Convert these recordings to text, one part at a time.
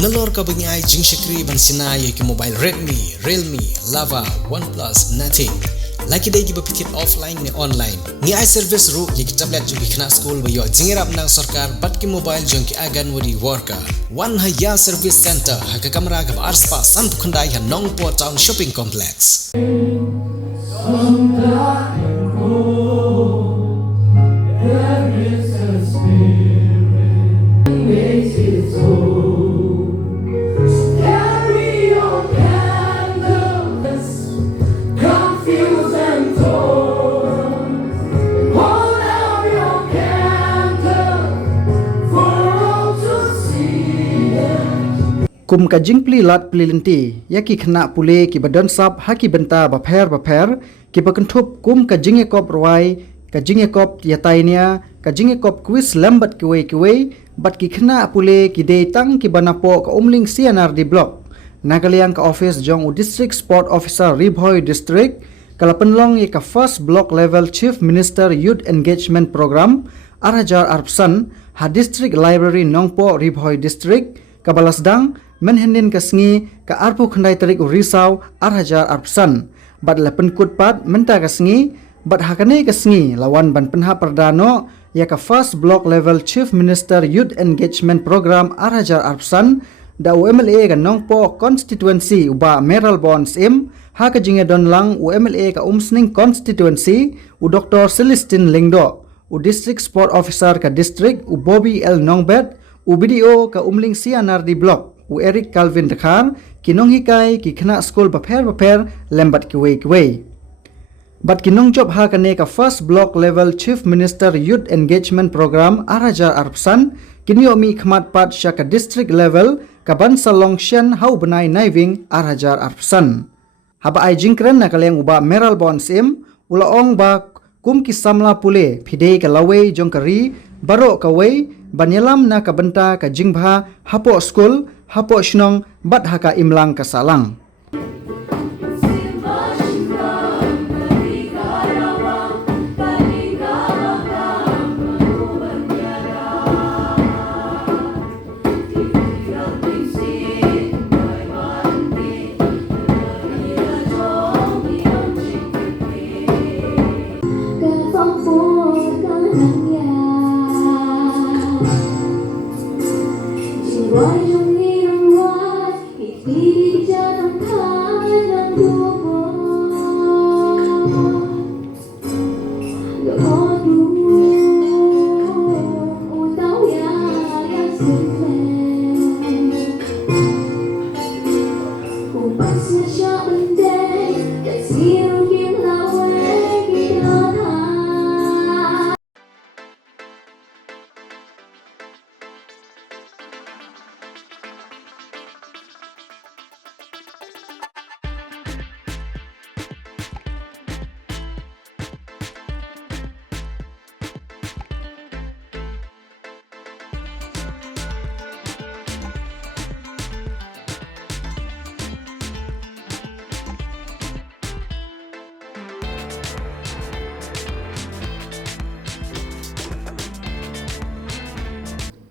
Ngalor ka bengi ai jing shakri ban sinai ki mobile Redmi, Realme, Lava, OnePlus, Nothing. Laki dai ki bapikit offline ni online. Ni ai service ru ki tablet ju bikna school bayo jingirap nang sarkar bat ki mobile jong ki agan wari worker. One Haya Service Center ha ka kamera ka arspa san khundai ha Nongpoh Town Shopping Complex. Kum ka jingpli lat plilinti yaki khna pule ki badan sap haki bynta bapher ki bakentup kum ka jingekop rwai ka jingekop yatainia ka jingekop quiz lambat kiwe bat ki khna pule ki de tang ki banapo ka Umling C&Rd block nagaliang ka office Jong district sport officer Bhoi district kalapenlong ye ka first block level chief minister youth engagement program arajar arpsan ha district library Nongpoh Bhoi district kabalasdang menhendin kasngi ka arpu khandai tarik risau arhajar arpsan bad lapen kutpat menta kasngi bad hakane kasngi lawan ban penha perdano ya ka first block level chief minister youth engagement program arhajar arpsan da UMLA ka Nongpoh constituency uba meral bonds ha ka jinge don lang UMLA ka umsning constituency u Dr. Celestine Lingdo u district sport officer ka district u Bobby L Nongbet u BDO ka Umling C&Rd block u Eric Calvin Dekhar kinong hikai ki khna school bapher lembat kiwe bat kinong job ha kane ka first block level chief minister youth engagement program arajar arpsan kinyo mi khmat pat shaka district level ka ban salong shen hau benai naiving arajar arpsan haba ai jingkren na kaleng uba meral bon sim ulaong ba kum ki Samla Pule phidei ka lawe jongkari baro ka wei banyalam na ka bynta ka sngewbha hapo school hapo Shillong bat haka imlang kasalang.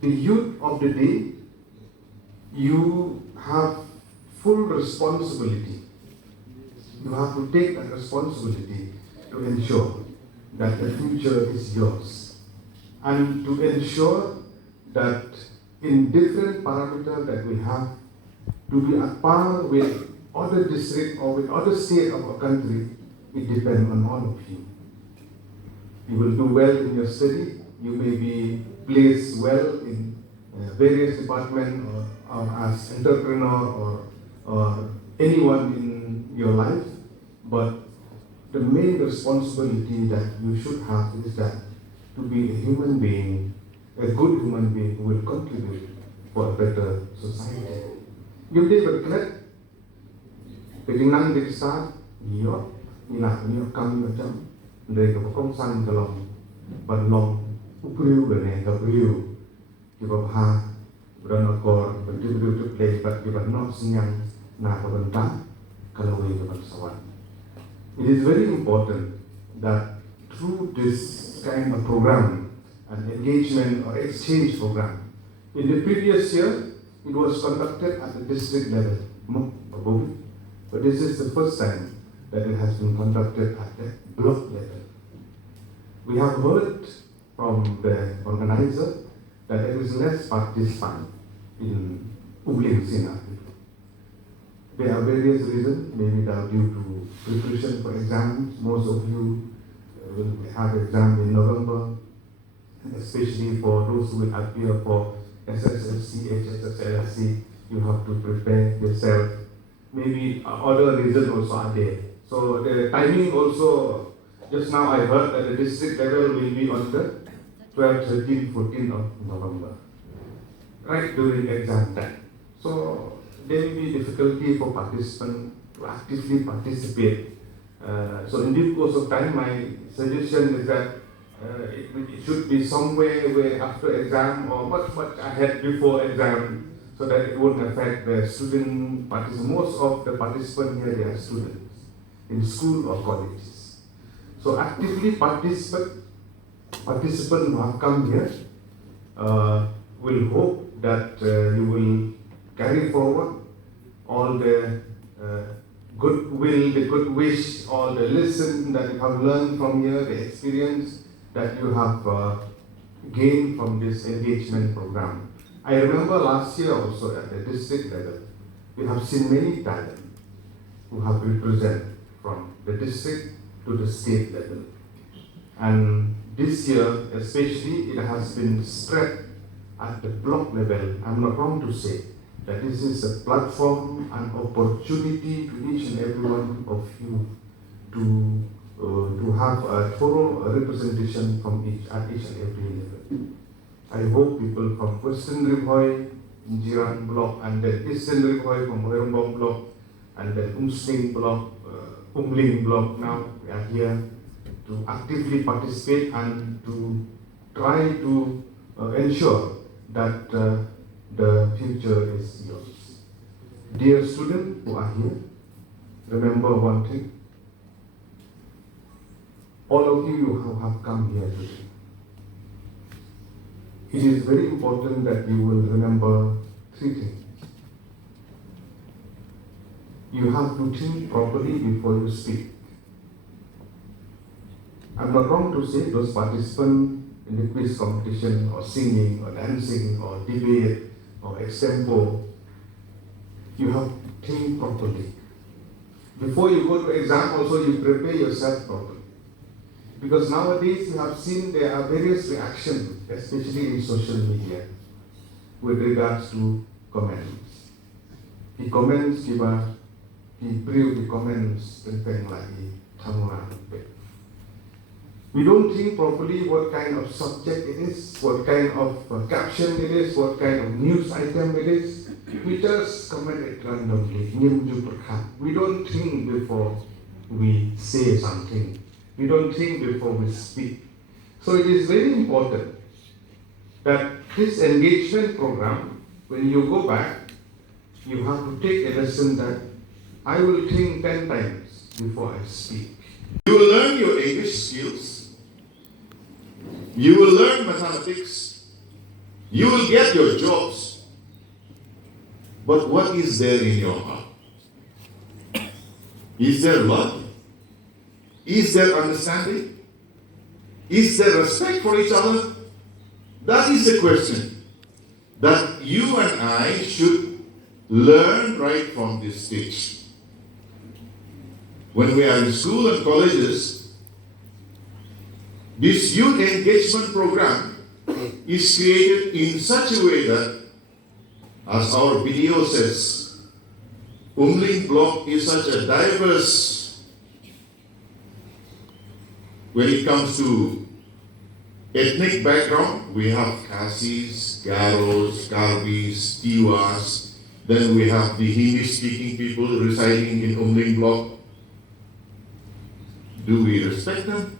The youth of the day, you have full responsibility. You have to take that responsibility to ensure that the future is yours and to ensure that in different parameters that we have to be at par with other district or with other state of our country, it depends on all of you. You will do well in your study, you may be placed well in various departments or as entrepreneur or anyone in your life, but the main responsibility that you should have is that to be a human being, a good human being who will contribute for a better society. Give them a credit. Ketingnan di kisah, dia, kami macam dari kepokong dalam banlong upriu dan kapriu kita bah beranakor berdiri play but kita not senyang na kabentang kalau kita bersawat. It is very important that through this kind of program, an engagement or exchange program, in the previous year it was conducted at the district level, Bhoi, but this is the first time that it has been conducted at the block level. We have heard from the organizer that there is less participants in Umling Synod. There are various reasons, maybe that are due to preparation for exams. Most of you will have exam in November, especially for those who will appear for SSLC, HSLC, you have to prepare yourself. Maybe other reasons also are there. So the timing also, just now I heard that the district level will be on the 12, 13, 14 of November, right during exam time. So there will be difficulty for participants to actively participate. So in due course of time, my suggestion is that it should be somewhere where after exam or much ahead before exam, so that it won't affect the student participants. Most of the participants here, they are students in school or colleges. So actively participants who have come here will hope that you will carry forward all the goodwill, the good wish, all the lesson that you have learned from here, the experience that you have gained from this engagement program. I remember last year also at the district level, we have seen many talents who have represented from the district to the state level. And this year, especially, it has been spread at the block level. I'm not wrong to say that this is a platform, an opportunity to each and every one of you to have a thorough representation from at each and every level. I hope people from Western Bhoi, Jiran block, and then Eastern Bhoi from Bhoi block, and then Umling block now, we are here to actively participate and to try to ensure that the future is yours. Dear students who are here, remember one thing. All of you who have come here today, it is very important that you will remember three things. You have to think properly before you speak. I'm not wrong to say those participants in the quiz competition or singing or dancing or debate or extempo, you have to think properly. Before you go to exam also, you prepare yourself properly. Because nowadays you have seen there are various reactions, especially in social media, with regards to comments. The comments the comments tentang lagi Samla. We don't think properly what kind of subject it is, what kind of caption it is, what kind of news item it is. We just comment it randomly. We don't think before we say something. We don't think before we speak. So it is very important that this engagement program, when you go back, you have to take a lesson that I will think 10 times before I speak. You will learn your English skills. You will learn mathematics. You will get your jobs. But what is there in your heart? Is there love? Is there understanding? Is there respect for each other? That is the question that you and I should learn right from this stage. When we are in school and colleges, this youth engagement program is created in such a way that, as our video says, Umling block is such a diverse when it comes to ethnic background. We have Khasis, Garos, Karbis, Tiwas, then we have the Hindi-speaking people residing in Umling block. Do we respect them?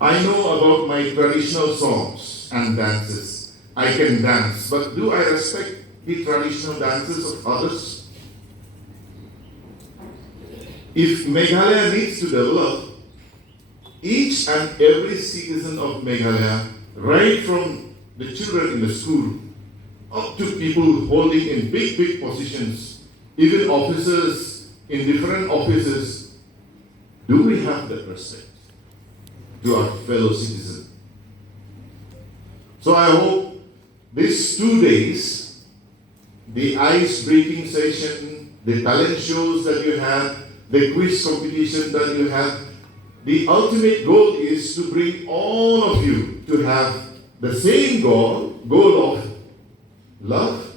I know about my traditional songs and dances. I can dance, but do I respect the traditional dances of others? If Meghalaya needs to develop, each and every citizen of Meghalaya, right from the children in the school, up to people holding in big positions, even officers in different offices. Do we have that respect to our fellow citizen? So I hope these 2 days, the ice-breaking session, the talent shows that you have, the quiz competition that you have, the ultimate goal is to bring all of you to have the same goal of love,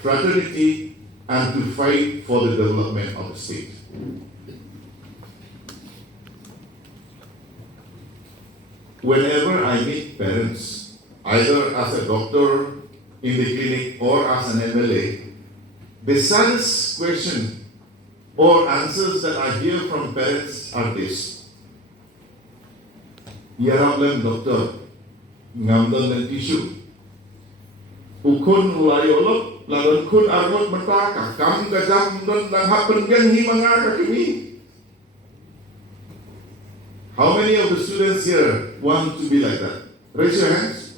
fraternity, and to fight for the development of the state. Whenever I meet parents, either as a doctor in the clinic or as an MLA, the saddest question or answers that I hear from parents are this. Yarab doctor, ngamdal dan tisu. Ukun ulayolok, lawan kun arwot mentaka, kam gajam dan happen gan hi manga kakimi. How many of the students here want to be like that? Raise your hands.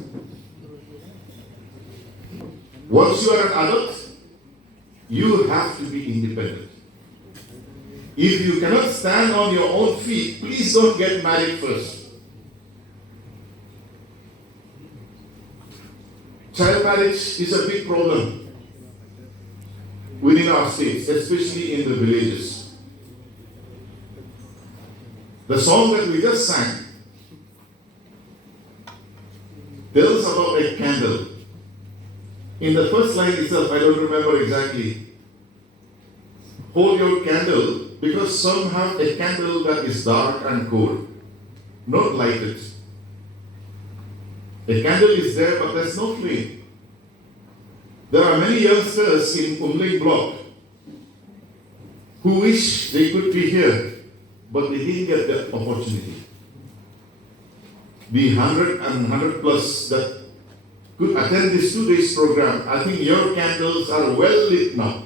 Once you are an adult, you have to be independent. If you cannot stand on your own feet, please don't get married first. Child marriage is a big problem within our states, especially in the villages. The song that we just sang tells about a candle. In the first line itself, I don't remember exactly. Hold your candle, because some have a candle that is dark and cold, not lighted. A candle is there, but there's no flame. There are many youngsters in Umling block who wish they could be here, but they didn't get that opportunity. The 100 and 100 plus that could attend this 2 days program, I think your candles are well lit now.